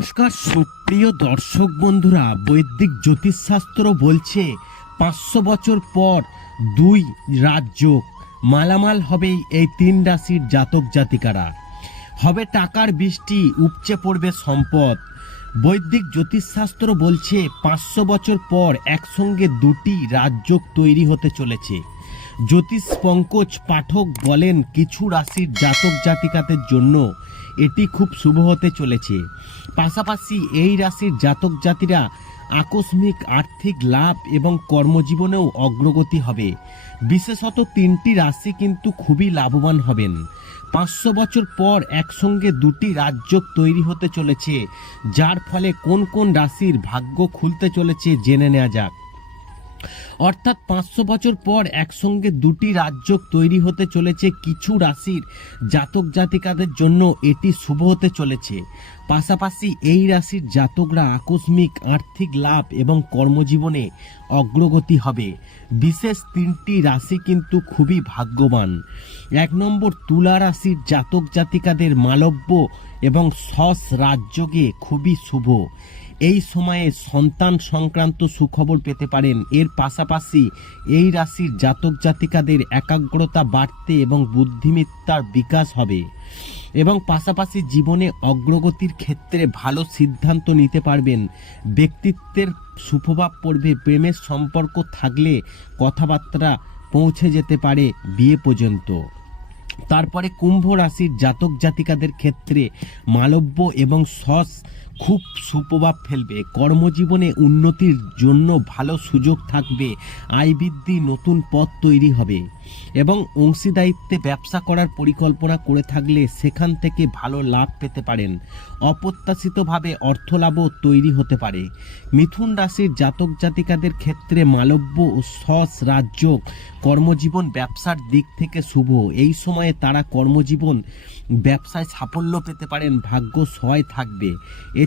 নমস্কার, সুপ্রিয় দর্শক বন্ধুরা, বৈদিক জ্যোতিষশাস্ত্র বলছে পাঁচশো বছর পর দুই রাজ্য মালামাল হবে এই তিন রাশির জাতক জাতিকারা। হবে টাকার বৃষ্টি, উপচে পড়বে সম্পদ। বৈদিক জ্যোতিষশাস্ত্র বলছে পাঁচশো বছর পর একসঙ্গে দুটি রাজ্য তৈরি হতে চলেছে। জ্যোতিষ, পঙ্কজ, পাঠক বলেন কিছু রাশির জাতক জাতিকাদের জন্য এটি খুব শুভ হতে চলেছে। পাশাপাশি এই রাশির জাতক জাতিরা আকস্মিক আর্থিক লাভ এবং কর্মজীবনেও অগ্রগতি হবে। বিশেষত তিনটি রাশি কিন্তু খুবই লাভবান হবেন। পাঁচশো বছর পর একসঙ্গে দুটি রাজ্য তৈরি হতে চলেছে, যার ফলে কোন কোন রাশির ভাগ্য খুলতে চলেছে জেনে নেওয়া যাক। অর্থাৎ পাঁচশো বছর পর একসঙ্গে দুটি রাজ্য তৈরি হতে চলেছে কিছু রাশির জাতক জাতিকাদের জন্য এটি শুভ হতে চলেছে। পাশাপাশি এই রাশির জাতকরা আকস্মিক আর্থিক লাভ এবং কর্মজীবনে অগ্রগতি হবে। বিশেষ তিনটি রাশি কিন্তু খুবই ভাগ্যবান। এক নম্বর তুলা রাশির জাতক জাতিকাদের মালব্য এবং সস রাজ্যকে খুবই শুভ। এই সময়ে সন্তান সংক্রান্ত সুখবর পেতে পারেন। এর পাশাপাশি এই রাশির জাতক জাতিকাদের একাগ্রতা বাড়তে এবং বুদ্ধিমত্তার বিকাশ হবে। এবং পাশাপাশি জীবনে অগ্রগতির ক্ষেত্রে ভালো সিদ্ধান্ত নিতে পারবেন। ব্যক্তিত্বের সুপ্রভাব পড়বে, প্রেমের সম্পর্ক থাকলে কথাবার্তা পৌঁছে যেতে পারে বিয়ে পর্যন্ত। তারপরে কুম্ভ রাশির জাতক জাতিকাদের ক্ষেত্রে মালব্য এবং সস খুব সুপ্রভাব ফেলবে। কর্মজীবনে উন্নতির জন্য ভালো সুযোগ থাকবে। আয় বৃদ্ধি নতুন পথ তৈরি হবে। এবং অংশীদারিত্বে ব্যবসা করার পরিকল্পনা করে থাকলে সেখান থেকে ভালো লাভ পেতে পারেন। অপ্রত্যাশিতভাবে অর্থলাভও তৈরি হতে পারে। মিথুন রাশির জাতক জাতিকাদের ক্ষেত্রে মালব্য ও সস রাজ্য কর্মজীবন ব্যবসার দিক থেকে শুভ। এই সময়ে তারা কর্মজীবন ব্যবসায় সাফল্য পেতে পারেন। ভাগ্য সহায় থাকবে।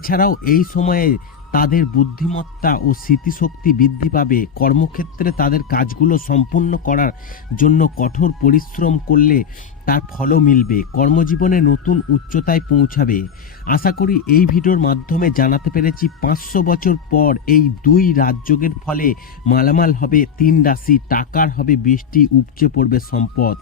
এছাড়াও এই সময়ে তাদের বুদ্ধিমত্তা ও স্মৃতিশক্তি বৃদ্ধি পাবে। কর্মক্ষেত্রে তাদের কাজগুলো সম্পূর্ণ করার জন্য কঠোর পরিশ্রম করলে তার ফলও মিলবে। কর্মজীবনে নতুন উচ্চতায় পৌঁছাবে। আশা করি এই ভিডিওর মাধ্যমে জানাতে পেরেছি পাঁচশো বছর পর এই দুই রাজযোগের ফলে মালামাল হবে, তিন রাশি, টাকার হবে, বৃষ্টি উপচে পড়বে সম্পদ।